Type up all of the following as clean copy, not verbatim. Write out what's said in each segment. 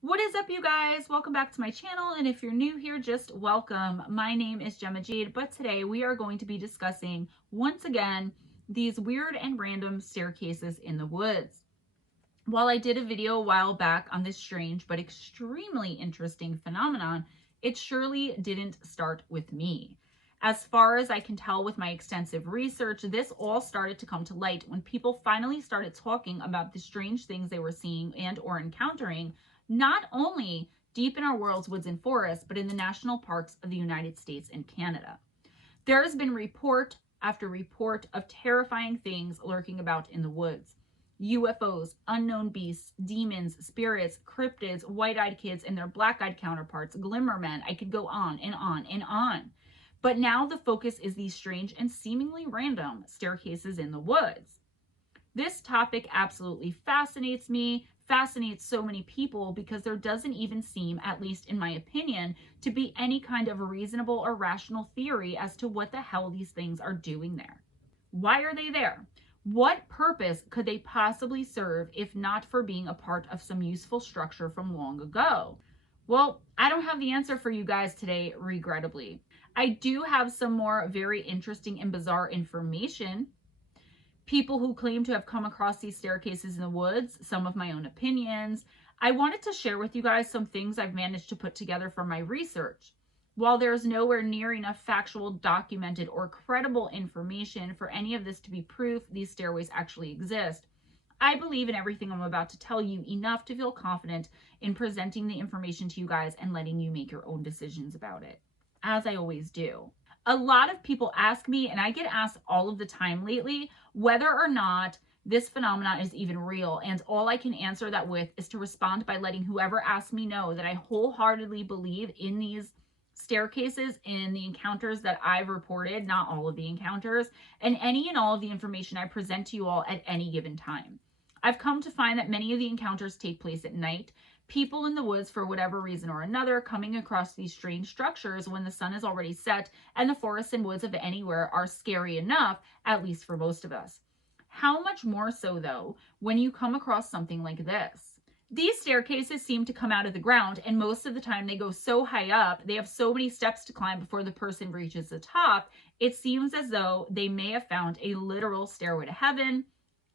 What is up, you guys? Welcome back to my channel, and if you're new here, just welcome. My name is Gemma Jade, but today we are going to be discussing, once again, these weird and random staircases in the woods. While I did a video a while back on this strange but extremely interesting phenomenon, it surely didn't start with me. As far as I can tell with my extensive research, this all started to come to light when people finally started talking about the strange things they were seeing and or encountering, not only deep in our world's woods and forests, but in the national parks of the United States and Canada. There has been report after report of terrifying things lurking about in the woods. UFOs, unknown beasts, demons, spirits, cryptids, white-eyed kids and their black-eyed counterparts, glimmer men. I could go on and on and on. But now the focus is these strange and seemingly random staircases in the woods. This topic absolutely fascinates me, fascinates so many people, because there doesn't even seem, at least in my opinion, to be any kind of a reasonable or rational theory as to what the hell these things are doing there. Why are they there? What purpose could they possibly serve if not for being a part of some useful structure from long ago? Well, I don't have the answer for you guys today, regrettably. I do have some more very interesting and bizarre information. People who claim to have come across these staircases in the woods, some of my own opinions. I wanted to share with you guys some things I've managed to put together from my research. While there's nowhere near enough factual, documented, or credible information for any of this to be proof these stairways actually exist, I believe in everything I'm about to tell you enough to feel confident in presenting the information to you guys and letting you make your own decisions about it, as I always do. A lot of people ask me, and I get asked all of the time lately, whether or not this phenomenon is even real. And all I can answer that with is to respond by letting whoever asks me know that I wholeheartedly believe in these staircases, in the encounters that I've reported, not all of the encounters, and any and all of the information I present to you all at any given time. I've come to find that many of the encounters take place at night. People in the woods, for whatever reason or another, coming across these strange structures when the sun is already set, and the forests and woods of anywhere are scary enough, at least for most of us. How much more so, though, when you come across something like this? These staircases seem to come out of the ground, and most of the time they go so high up, they have so many steps to climb before the person reaches the top, it seems as though they may have found a literal stairway to heaven,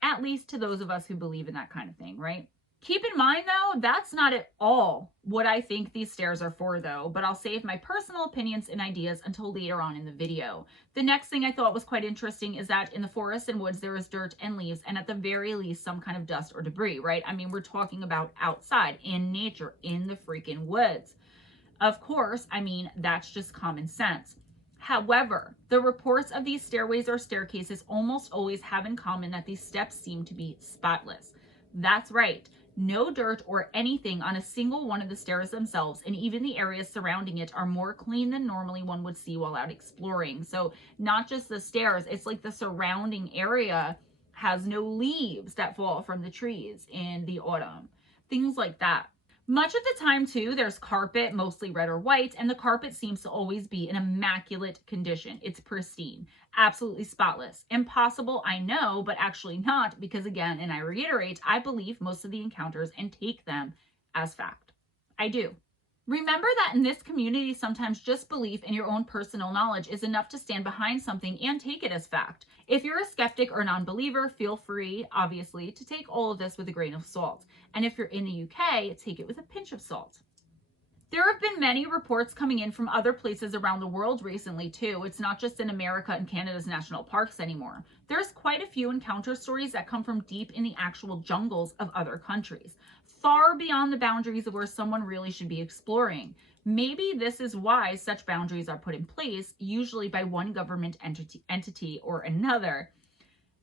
at least to those of us who believe in that kind of thing, right? Keep in mind, though, that's not at all what I think these stairs are for, though, but I'll save my personal opinions and ideas until later on in the video. The next thing I thought was quite interesting is that in the forests and woods, there is dirt and leaves, and at the very least, some kind of dust or debris, right? I mean, we're talking about outside, in nature, in the freaking woods. Of course, I mean, that's just common sense. However, the reports of these stairways or staircases almost always have in common that these steps seem to be spotless. That's right. No dirt or anything on a single one of the stairs themselves, and even the areas surrounding it are more clean than normally one would see while out exploring. So not just the stairs, it's like the surrounding area has no leaves that fall from the trees in the autumn. Things like that. Much of the time, too, there's carpet, mostly red or white, and the carpet seems to always be in immaculate condition. It's pristine, absolutely spotless. Impossible, I know, but actually not, because again, and I reiterate, I believe most of the encounters and take them as fact. I do. Remember that in this community, sometimes just belief in your own personal knowledge is enough to stand behind something and take it as fact. If you're a skeptic or non-believer, feel free, obviously, to take all of this with a grain of salt. And if you're in the UK, take it with a pinch of salt. There have been many reports coming in from other places around the world recently, too. It's not just in America and Canada's national parks anymore. There's quite a few encounter stories that come from deep in the actual jungles of other countries, far beyond the boundaries of where someone really should be exploring. Maybe this is why such boundaries are put in place, usually by one government entity or another.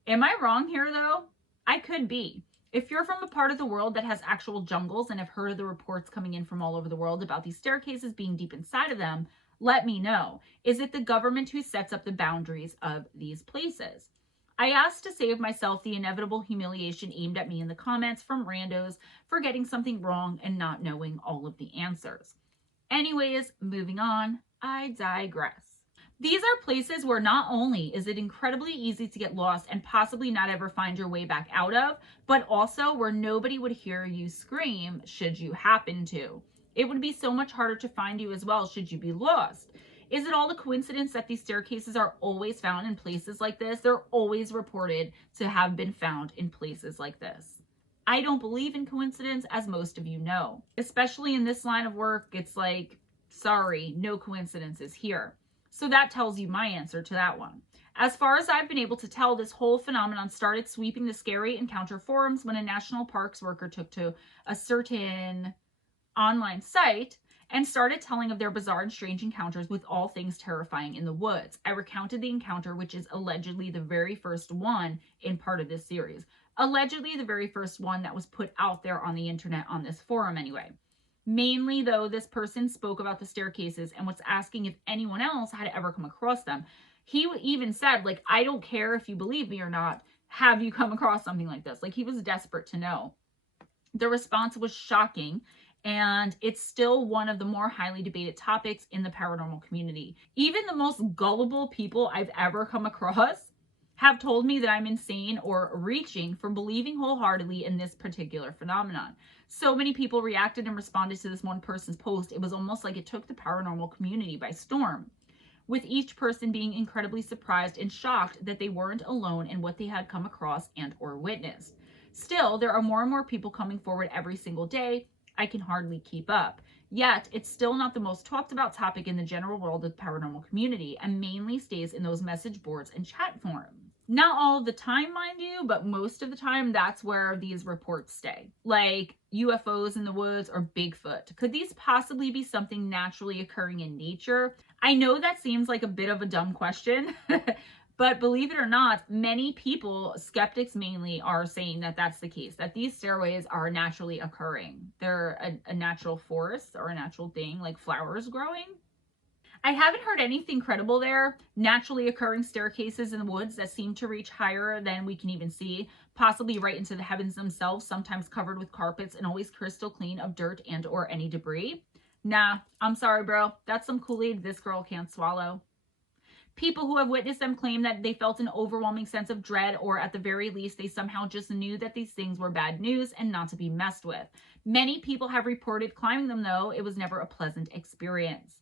Am I wrong here, though? I could be. If you're from a part of the world that has actual jungles and have heard of the reports coming in from all over the world about these staircases being deep inside of them, let me know. Is it the government who sets up the boundaries of these places? I asked to save myself the inevitable humiliation aimed at me in the comments from randos for getting something wrong and not knowing all of the answers. Anyways, moving on, I digress. These are places where not only is it incredibly easy to get lost and possibly not ever find your way back out of, but also where nobody would hear you scream should you happen to. It would be so much harder to find you as well should you be lost. Is it all a coincidence that these staircases are always found in places like this? They're always reported to have been found in places like this. I don't believe in coincidence, as most of you know. Especially in this line of work, it's like, sorry, no coincidences here. So that tells you my answer to that one. As far as I've been able to tell, this whole phenomenon started sweeping the scary encounter forums when a national parks worker took to a certain online site and started telling of their bizarre and strange encounters with all things terrifying in the woods. I recounted the encounter, which is allegedly the very first one in part of this series. Allegedly the very first one that was put out there on the internet on this forum anyway. Mainly, though, this person spoke about the staircases and was asking if anyone else had ever come across them. He even said, like, I don't care if you believe me or not. Have you come across something like this? Like, he was desperate to know. The response was shocking, and it's still one of the more highly debated topics in the paranormal community. Even the most gullible people I've ever come across have told me that I'm insane or reaching for believing wholeheartedly in this particular phenomenon. So many people reacted and responded to this one person's post. It was almost like it took the paranormal community by storm, with each person being incredibly surprised and shocked that they weren't alone in what they had come across and or witnessed. Still, there are more and more people coming forward every single day. I can hardly keep up. Yet, it's still not the most talked about topic in the general world of the paranormal community and mainly stays in those message boards and chat forums. Not all of the time, mind you, but most of the time, that's where these reports stay. Like UFOs in the woods or Bigfoot. Could these possibly be something naturally occurring in nature? I know that seems like a bit of a dumb question, but believe it or not, many people, skeptics mainly, are saying that that's the case, that these stairways are naturally occurring. They're a natural force or a natural thing, like flowers growing. I haven't heard anything credible there. Naturally occurring staircases in the woods that seem to reach higher than we can even see, possibly right into the heavens themselves, sometimes covered with carpets and always crystal clean of dirt and or any debris. Nah, I'm sorry, bro. That's some Kool-Aid this girl can't swallow. People who have witnessed them claim that they felt an overwhelming sense of dread, or at the very least, they somehow just knew that these things were bad news and not to be messed with. Many people have reported climbing them, though. It was never a pleasant experience.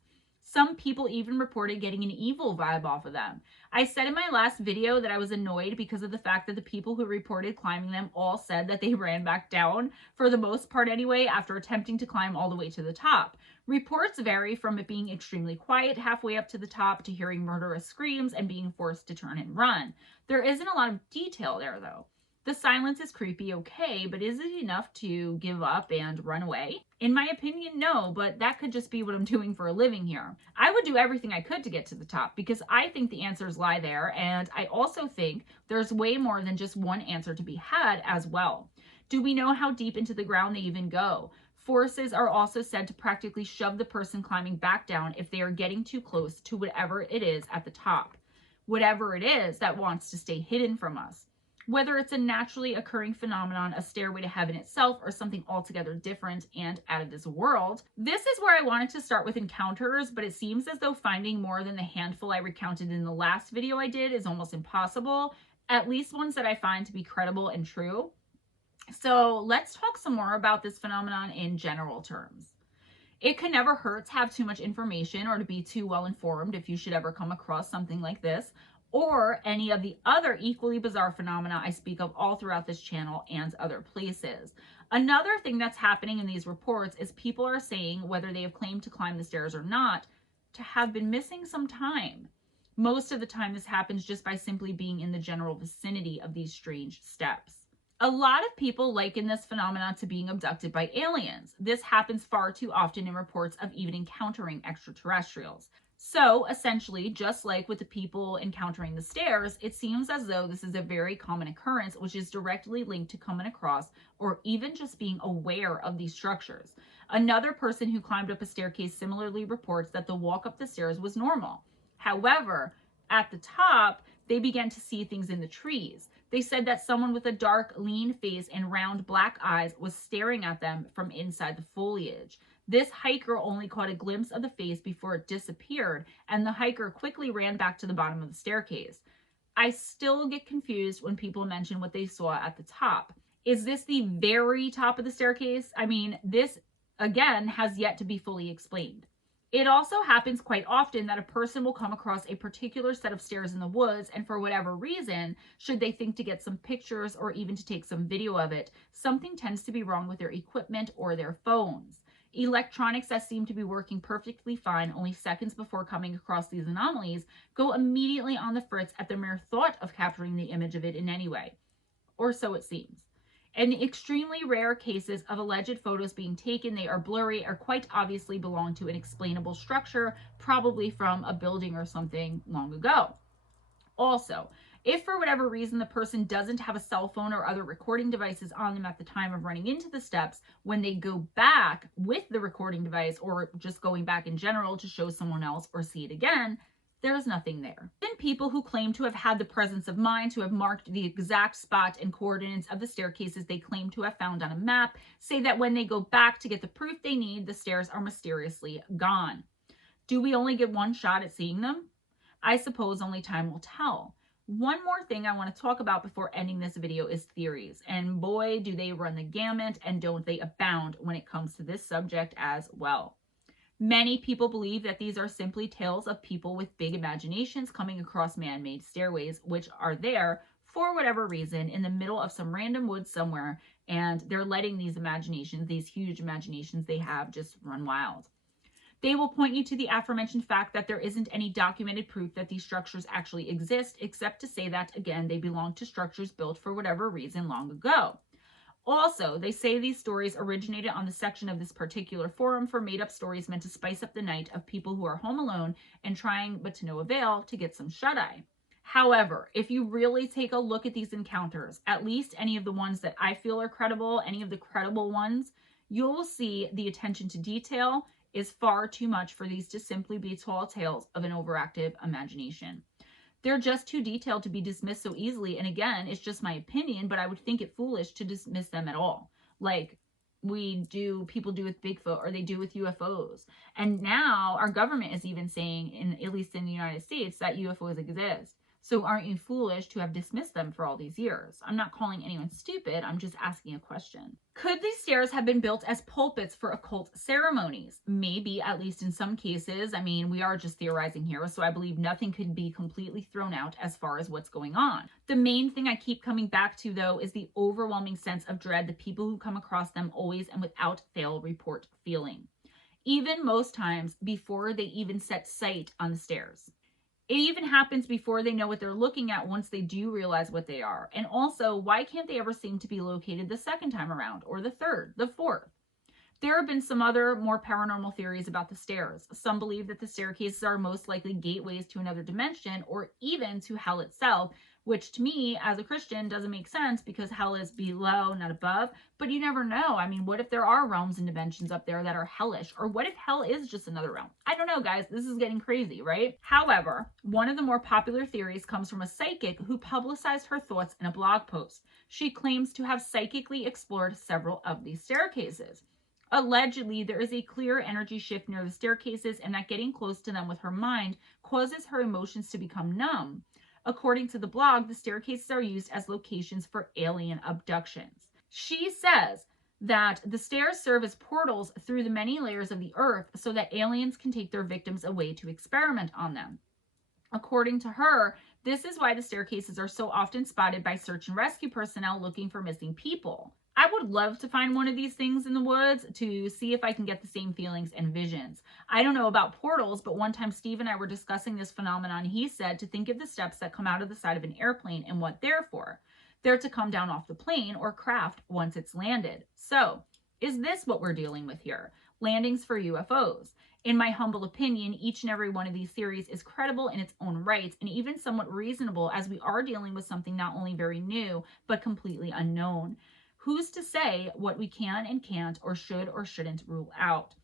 Some people even reported getting an evil vibe off of them. I said in my last video that I was annoyed because of the fact that the people who reported climbing them all said that they ran back down, for the most part anyway, after attempting to climb all the way to the top. Reports vary from it being extremely quiet halfway up to the top to hearing murderous screams and being forced to turn and run. There isn't a lot of detail there, though. The silence is creepy, okay, but is it enough to give up and run away? In my opinion, no, but that could just be what I'm doing for a living here. I would do everything I could to get to the top because I think the answers lie there, and I also think there's way more than just one answer to be had as well. Do we know how deep into the ground they even go? Forces are also said to practically shove the person climbing back down if they are getting too close to whatever it is at the top. Whatever it is that wants to stay hidden from us. Whether it's a naturally occurring phenomenon, a stairway to heaven itself, or something altogether different and out of this world. This is where I wanted to start with encounters, but it seems as though finding more than the handful I recounted in the last video I did is almost impossible, at least ones that I find to be credible and true. So let's talk some more about this phenomenon in general terms. It can never hurt to have too much information or to be too well informed if you should ever come across something like this, or any of the other equally bizarre phenomena I speak of all throughout this channel and other places. Another thing that's happening in these reports is people are saying, whether they have claimed to climb the stairs or not, to have been missing some time. Most of the time this happens just by simply being in the general vicinity of these strange steps. A lot of people liken this phenomenon to being abducted by aliens. This happens far too often in reports of even encountering extraterrestrials. So essentially, just like with the people encountering the stairs, it seems as though this is a very common occurrence, which is directly linked to coming across or even just being aware of these structures. Another person who climbed up a staircase similarly reports that the walk up the stairs was normal. However, at the top, they began to see things in the trees. They said that someone with a dark, lean face and round black eyes was staring at them from inside the foliage. This hiker only caught a glimpse of the face before it disappeared, and the hiker quickly ran back to the bottom of the staircase. I still get confused when people mention what they saw at the top. Is this the very top of the staircase? I mean, this, again, has yet to be fully explained. It also happens quite often that a person will come across a particular set of stairs in the woods, and for whatever reason, should they think to get some pictures or even to take some video of it, something tends to be wrong with their equipment or their phones. Electronics that seem to be working perfectly fine only seconds before coming across these anomalies go immediately on the fritz at the mere thought of capturing the image of it in any way. Or so it seems. In the extremely rare cases of alleged photos being taken, they are blurry or quite obviously belong to an explainable structure, probably from a building or something long ago. Also, if for whatever reason the person doesn't have a cell phone or other recording devices on them at the time of running into the steps, when they go back with the recording device or just going back in general to show someone else or see it again, there's nothing there. Then people who claim to have had the presence of mind to have marked the exact spot and coordinates of the staircases they claim to have found on a map say that when they go back to get the proof they need, the stairs are mysteriously gone. Do we only get one shot at seeing them? I suppose only time will tell. One more thing I want to talk about before ending this video is theories, and boy, do they run the gamut, and don't they abound when it comes to this subject as well. Many people believe that these are simply tales of people with big imaginations coming across man-made stairways, which are there for whatever reason in the middle of some random woods somewhere, and they're letting these imaginations, these huge imaginations they have, just run wild. They will point you to the aforementioned fact that there isn't any documented proof that these structures actually exist, except to say that, again, they belong to structures built for whatever reason long ago. Also, they say these stories originated on the section of this particular forum for made-up stories meant to spice up the night of people who are home alone and trying, but to no avail, to get some shut-eye. However, if you really take a look at these encounters, at least any of the ones that I feel are credible, any of the credible ones, you'll see the attention to detail is far too much for these to simply be tall tales of an overactive imagination. They're just too detailed to be dismissed so easily. And again, it's just my opinion, but I would think it foolish to dismiss them at all. Like people do with Bigfoot, or they do with UFOs. And now our government is even saying, at least in the United States, that UFOs exist. So aren't you foolish to have dismissed them for all these years? I'm not calling anyone stupid. I'm just asking a question. Could these stairs have been built as pulpits for occult ceremonies? Maybe, at least in some cases. I mean, we are just theorizing here, so I believe nothing could be completely thrown out as far as what's going on. The main thing I keep coming back to, though, is the overwhelming sense of dread the people who come across them always and without fail report feeling. Even most times before they even set sight on the stairs. It even happens before they know what they're looking at once they do realize what they are. And also, why can't they ever seem to be located the second time around, or the third, the fourth? There have been some other more paranormal theories about the stairs. Some believe that the staircases are most likely gateways to another dimension or even to hell itself, which to me as a Christian doesn't make sense because hell is below, not above. But you never know. I mean, what if there are realms and dimensions up there that are hellish? Or what if hell is just another realm? I don't know, guys. This is getting crazy, right? However, one of the more popular theories comes from a psychic who publicized her thoughts in a blog post. She claims to have psychically explored several of these staircases. Allegedly, there is a clear energy shift near the staircases, and that getting close to them with her mind causes her emotions to become numb. According to the blog, the staircases are used as locations for alien abductions. She says that the stairs serve as portals through the many layers of the earth so that aliens can take their victims away to experiment on them. According to her, this is why the staircases are so often spotted by search and rescue personnel looking for missing people. I would love to find one of these things in the woods to see if I can get the same feelings and visions. I don't know about portals, but one time Steve and I were discussing this phenomenon. He said to think of the steps that come out of the side of an airplane and what they're for. They're to come down off the plane or craft once it's landed. So, is this what we're dealing with here? Landings for UFOs. In my humble opinion, each and every one of these theories is credible in its own right and even somewhat reasonable, as we are dealing with something not only very new, but completely unknown. Who's to say what we can and can't or should or shouldn't rule out?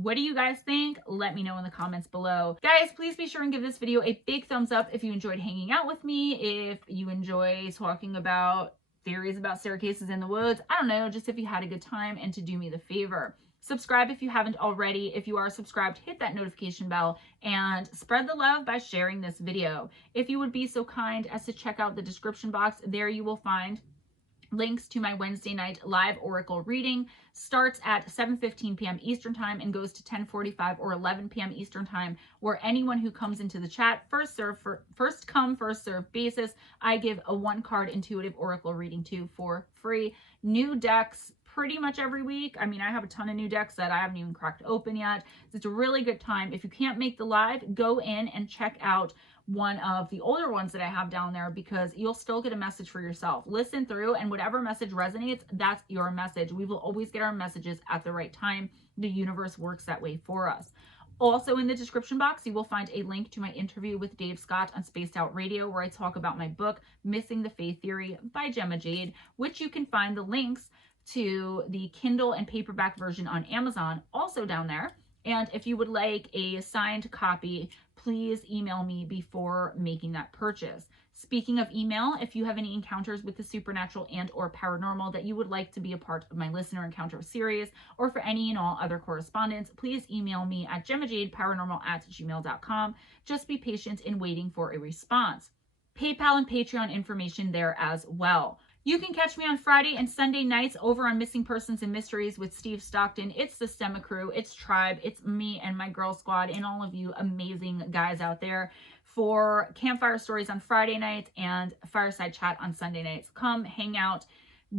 What do you guys think? Let me know in the comments below. Guys, please be sure and give this video a big thumbs up if you enjoyed hanging out with me, if you enjoy talking about theories about staircases in the woods. I don't know, just if you had a good time, and to do me the favor. Subscribe if you haven't already. If you are subscribed, hit that notification bell and spread the love by sharing this video. If you would be so kind as to check out the description box, there you will find links to my Wednesday night live oracle reading. Starts at 7:15 p.m. Eastern time and goes to 10:45 or 11 p.m. Eastern time, where anyone who comes into the chat, first come, first serve basis, I give a 1-card intuitive oracle reading to for free. New decks pretty much every week. I mean, I have a ton of new decks that I haven't even cracked open yet. It's a really good time. If you can't make the live, go in and check out one of the older ones that I have down there, because you'll still get a message for yourself. Listen through, and whatever message resonates, that's your message. We will always get our messages at the right time. The universe works that way for us. Also in the description box, you will find a link to my interview with Dave Scott on Spaced Out Radio, where I talk about my book, Missing the Fae Theory by Gemma Jade, which you can find the links to the Kindle and paperback version on Amazon also down there. And if you would like a signed copy, please email me before making that purchase. Speaking of email, if you have any encounters with the supernatural and or paranormal that you would like to be a part of my listener encounter series, or for any and all other correspondence, please email me at GemmaJadeParanormal@gmail.com. Just be patient in waiting for a response. PayPal and Patreon information there as well. You can catch me on Friday and Sunday nights over on Missing Persons and Mysteries with Steve Stockton. It's the Stemma crew, it's Tribe, it's me and my girl squad, and all of you amazing guys out there for campfire stories on Friday nights and fireside chat on Sunday nights. Come hang out,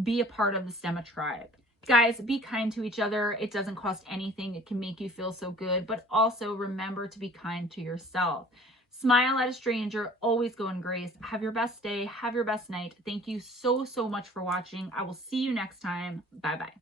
be a part of the Stemma tribe. Guys, be kind to each other. It doesn't cost anything. It can make you feel so good, but also remember to be kind to yourself. Smile at a stranger, always go in grace. Have your best day, have your best night. Thank you so much for watching. I will see you next time. Bye-bye.